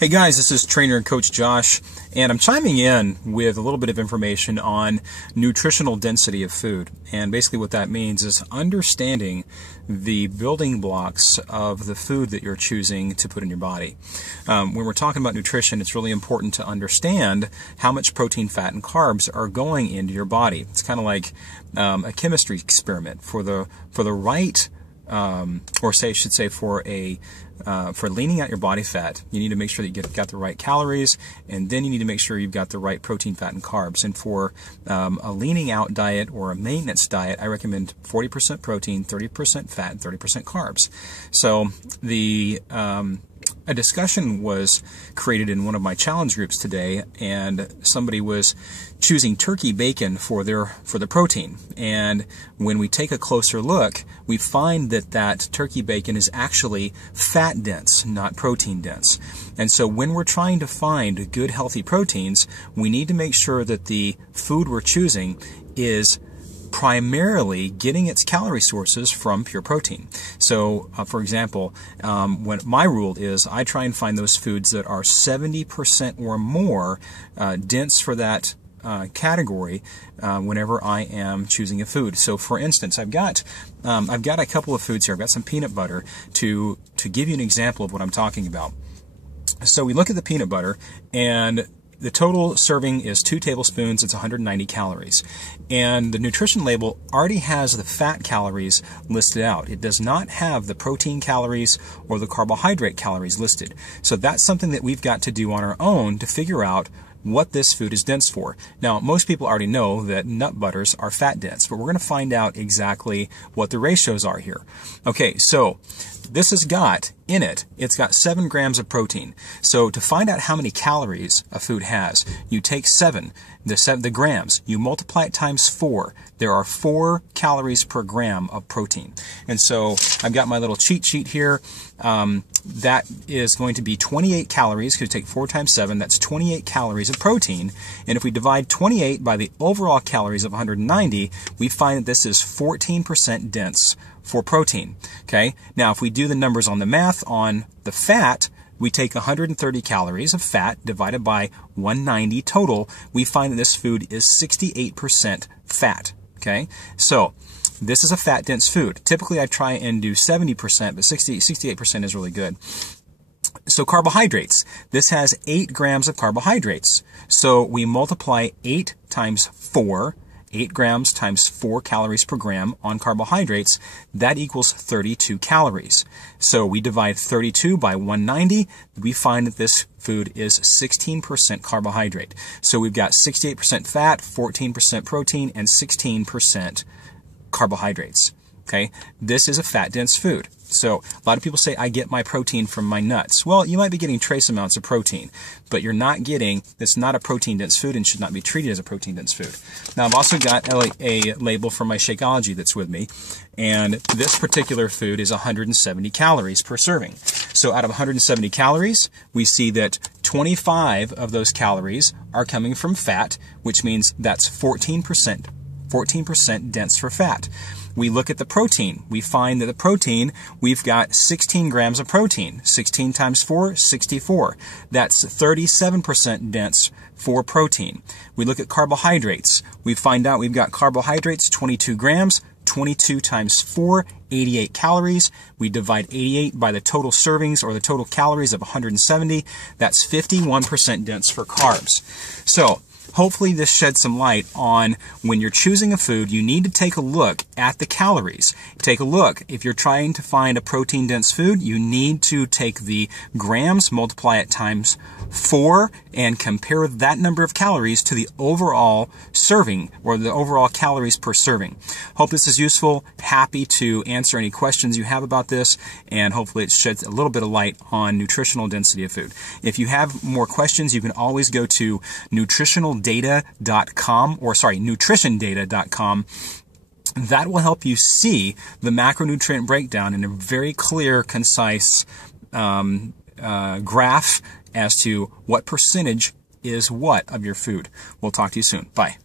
Hey guys, this is trainer and coach Josh, and I'm chiming in with a little bit of information on nutritional density of food. And basically what that means is understanding the building blocks of the food that you're choosing to put in your body. When we're talking about nutrition, it's really important to understand how much protein, fat, and carbs are going into your body. It's kind of like a chemistry experiment for the right for leaning out your body fat. You need to make sure that you've got the right calories, and then you need to make sure you've got the right protein, fat, and carbs. And for a leaning out diet or a maintenance diet, I recommend 40% protein, 30% fat, and 30% carbs. So a discussion was created in one of my challenge groups today, and somebody was choosing turkey bacon for the protein. And when we take a closer look, we find that turkey bacon is actually fat dense, not protein dense. And so when we're trying to find good healthy proteins, we need to make sure that the food we're choosing is primarily getting its calorie sources from pure protein. So, for example, what my rule is, I try and find those foods that are 70% or more dense for that category whenever I am choosing a food. So, for instance, I've got a couple of foods here. I've got some peanut butter to give you an example of what I'm talking about. So we look at the peanut butter, and the total serving is 2 tablespoons. It's 190 calories. And the nutrition label already has the fat calories listed out. It does not have the protein calories or the carbohydrate calories listed. So that's something that we've got to do on our own to figure out what this food is dense for. Now, most people already know that nut butters are fat dense, but we're going to find out exactly what the ratios are here. Okay, so this has got in it, it's got 7 grams of protein. So to find out how many calories a food has, you take the grams, you multiply it times 4. There are 4 calories per gram of protein. And so I've got my little cheat sheet here. That is going to be 28 calories, because you take 4 times 7, that's 28 calories of protein. And if we divide 28 by the overall calories of 190, we find that this is 14% dense for protein. Okay? Now, if we do the numbers on the math on the fat, we take 130 calories of fat divided by 190 total, we find that this food is 68% fat. Okay? So this is a fat-dense food. Typically, I try and do 70%, but 68% is really good. So carbohydrates. This has 8 grams of carbohydrates. So we multiply 8 times 4, 8 grams times 4 calories per gram on carbohydrates. That equals 32 calories. So we divide 32 by 190. We find that this food is 16% carbohydrate. So we've got 68% fat, 14% protein, and 16% carbohydrates. Okay, this is a fat-dense food. So a lot of people say, I get my protein from my nuts. Well, you might be getting trace amounts of protein, but you're not getting, it's not a protein-dense food and should not be treated as a protein-dense food. Now, I've also got a label from my Shakeology that's with me, and this particular food is 170 calories per serving. So out of 170 calories, we see that 25 of those calories are coming from fat, which means that's 14% dense for fat. We look at the protein. We find that the protein, we've got 16 grams of protein. 16 times 4, 64. That's 37% dense for protein. We look at carbohydrates. We find out we've got carbohydrates, 22 grams. 22 times 4, 88 calories. We divide 88 by the total servings or the total calories of 170. That's 51% dense for carbs. So hopefully this sheds some light on when you're choosing a food, you need to take a look at the calories. Take a look. If you're trying to find a protein-dense food, you need to take the grams, multiply it times 4, and compare that number of calories to the overall serving or the overall calories per serving. Hope this is useful. Happy to answer any questions you have about this, and hopefully it sheds a little bit of light on nutritional density of food. If you have more questions, you can always go to nutritiondata.com. That will help you see the macronutrient breakdown in a very clear, concise graph as to what percentage is what of your food. We'll talk to you soon. Bye.